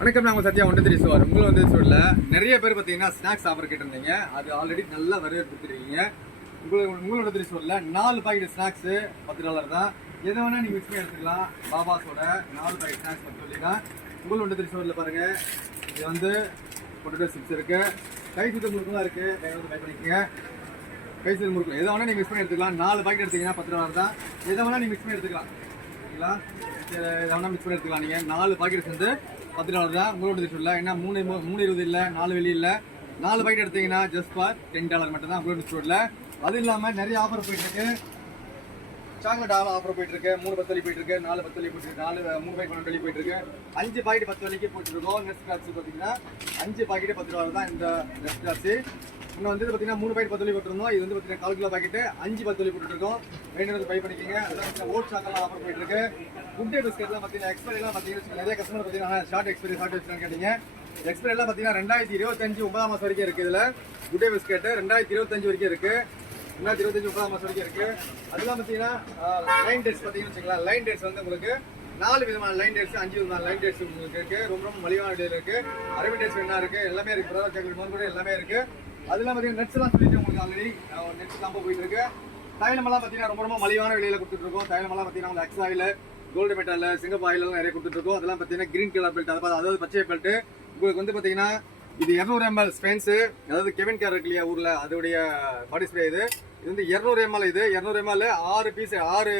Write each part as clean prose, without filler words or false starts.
வணக்கம், நாங்கள் சத்யா 1 ஸ்டோர். உங்களை ஸ்டோரில் நிறைய பேர் பார்த்தீங்கன்னா ஸ்நாக்ஸ் ஆஃபர் கேட்டிருந்தீங்க. அது ஆல்ரெடி நல்லா வரவேற்படுத்திருக்கீங்க. உங்களோட ஸ்டோரில் 4 பாக்கெட் ஸ்நாக்ஸு $10 தான். எதை வேணால் நீங்கள் மிக்ஸ் பண்ணி எடுத்துக்கலாம். பாபாஸோட 4 பாக்கெட் ஸ்நாக்ஸ் $10 தான். உங்களோட ஸ்டோரில் பாருங்கள், இது வந்து பொட்டேட்டோ சிப்ஸ் இருக்குது, கை சுத்த முறுக்குலாம் இருக்குது. பை பண்ணிக்கோங்க. கை சுத்த முறுக்கு எதை வேணால் நீங்கள் மிக்ஸ் பண்ணி எடுத்துக்கலாம். 4 பாக்கெட் எடுத்தீங்கன்னா $10 தான். எதை வேணால் நீங்கள் மிக்ஸ் பண்ணி எடுத்துக்கலாம். சரிங்களா? எதை வேணால் மிக்ஸ் பண்ணி எடுத்துக்கலாம். நீங்கள் 4 பாக்கெட் வந்து $10 தான். உங்களோட சொல்ல என்ன 3.20 இல்லை, 4 வெள்ளி இல்லை. 4 பாக்கெட் எடுத்தீங்கன்னா ஜஸ்ட் ஃபார் $10 மட்டும் தான் உங்களோட ஸ்டோரில். அது இல்லாமல் நிறைய ஆஃபர் போயிட்டு இருக்கு. சாக்லேட் ஆஃபர் போயிட்டு இருக்கு. 3 10 போயிட்டு இருக்கு, 4 10 போயிட்டு இருக்கு, 3 பாக்கெட் 12 போயிட்டு இருக்கு. 5 பாக்கெட் 10 வரைக்கும் போயிட்டு இருக்கோம். நெக்ஸ்ட் கிளாஸ் பார்த்தீங்கன்னா 5 பாக்கெட் $10 தான் இந்த நெக்ஸ்ட் கிளாஸ். இன்னும் வந்து பார்த்தீங்கன்னா 3 பாக்கெட் 10 போட்டுருந்தோம். இது வந்து பார்த்தீங்கன்னா 4 கிலோ பாக்கெட்டு 5 10 போட்டுருக்கோம். வேணுங்கிறது பை பண்ணிக்கோங்க. அதான் ஓட் சாக்கெல்லாம் ஆஃபர் போயிட்டு இருக்கு. குட் டே பிஸ்கெட்லாம் பார்த்தீங்கன்னா எக்ஸ்பைரிலாம் பார்த்தீங்கன்னா நிறைய கஸ்டமர் பார்த்தீங்கன்னா ஷார்ட் எக்ஸ்பைரி கேட்டீங்க. எக்ஸ்பைரிலாம் பார்த்தீங்கன்னா 2025 9 மாதம் வரைக்கும் இருக்குது. இதில் குட் டே பிஸ்கெட்டு 2025 வரைக்கும் இருக்குது. 2025 9 மாதம் வரைக்கும் இருக்குது. அதெல்லாம் பார்த்தீங்கன்னா லைன் டேட்ஸ் பார்த்தீங்கன்னு வச்சுக்கலாம். லைன் டேட்ஸ் வந்து உங்களுக்கு 4 விதமான லைன் டேட்ஸ், 5 விதமான லைன் டேட்ஸ் உங்களுக்கு இருக்குது. ரொம்ப மலிவான விலையில் இருக்குது. அரபி டேட்ஸ் என்ன இருக்குது, எல்லாமே இருக்குது. பிரதர் சாக்லேட் கூட எல்லாமே இருக்குது. அதெல்லாம் பார்த்தீங்கன்னா நட்ஸ்லாம் சொல்லிட்டு உங்களுக்கு ஆல்ரெடி நெட்ஸ் தான் போயிட்டு இருக்கு. தைலமெல்லாம் பார்த்தீங்கன்னா ரொம்ப மலிவான விலையில கொடுத்துருக்கோம். தைலமெல்லாம் பார்த்தீங்கன்னா உங்களுக்கு எக்ஸ் ஆயில், கோல்டு மெட்டல், சிங்கப் ஆயில் எல்லாம் நிறைய கொடுத்துருக்கோம். அதெல்லாம் பார்த்தீங்கன்னா கிரீன் கலர் பெல்ட், அதாவது பச்சை பெல்ட். உங்களுக்கு வந்து பார்த்தீங்கன்னா இது 200 ml ஸ்பென்ஸு, அதாவது கெவின் கேர் இருக்கு இல்லையா ஊரில், அதோடைய பாடி ஸ்ப்ரே. இது வந்து 200 ml. இது 200 ml 6 பீஸ் 6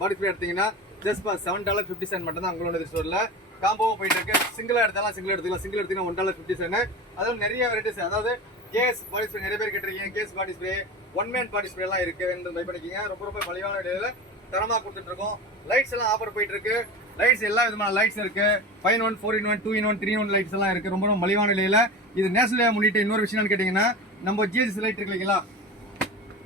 பாடி ஸ்ப்ரே எடுத்தீங்கன்னா ஜஸ்ட் ஃபார் $7.50 மட்டும் தான் உங்களோட ஸ்டோரில். காம்போவும் போயிட்டு இருக்கு. சிங்கிளாக எடுத்தாலும் சிங்கிள் எடுத்துக்கலாம். சிங்கிள் எடுத்தீங்கன்னா $1.50. அதாவது நிறைய வெரைட்டிஸ். அதாவது கேஸ் பாடி ஸ்ப்ரே நிறைய பேர் கேட்டிருக்கீங்க. Gas body spray, 1 man body spray எல்லாம் இருக்கு. பை பண்ணிக்கிங்க. ரொம்ப மலிவான விலையில தரமாக கொடுத்துட்டு இருக்கோம். லைட்ஸ் எல்லாம் ஆஃபர் போயிட்டு இருக்கு. லைட்ஸ் எல்லா விதமான லைட்ஸ் இருக்கு. 5-in-1, 4-in-1, 2-in-1, 3-in-1 lights எல்லாம் இருக்கு. ரொம்ப மலிவான விலையில. இது நேஷனல் டே முன்னிட்டு இன்னொரு விஷயம் கேட்டீங்கன்னா, நம்ம ஜிஎஸ்டி லைட் இருக்கு இல்லைங்களா,